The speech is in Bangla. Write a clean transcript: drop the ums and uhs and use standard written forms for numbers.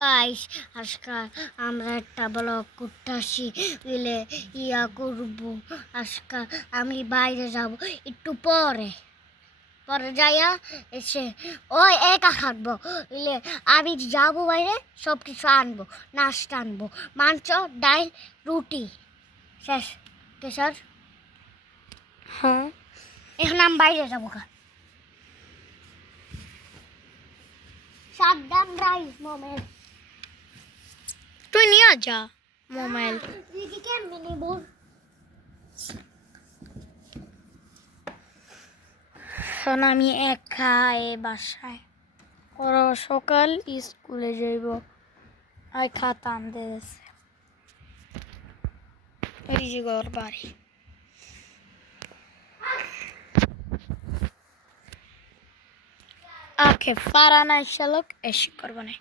গাইস, আজকাল আমরা একটা ব্লগ করতে আসি মিলে করব। আজকাল আমি বাইরে যাব একটু পরে পরে যাইয়া এসে ওই একা থাকবো ইলে আমি যাবো বাইরে, সব কিছু আনবো, নাস্তা আনবো, মাংস, ডাল, রুটি, শেষ। স্যার, হ্যাঁ, এখন আমি বাইরে যাবো। সাবধান রাইস মোমেন্ট তুই নিয়ে যা মোবাইল। দিদি কেমনি নিব? এখন আমি একা বাসায়, ওরা সকাল স্কুলে যাইব, আর খাতা আনতে গেছে। এই যে ঘর বাড়ি, আখে ফারানা শালক এসে করবো না।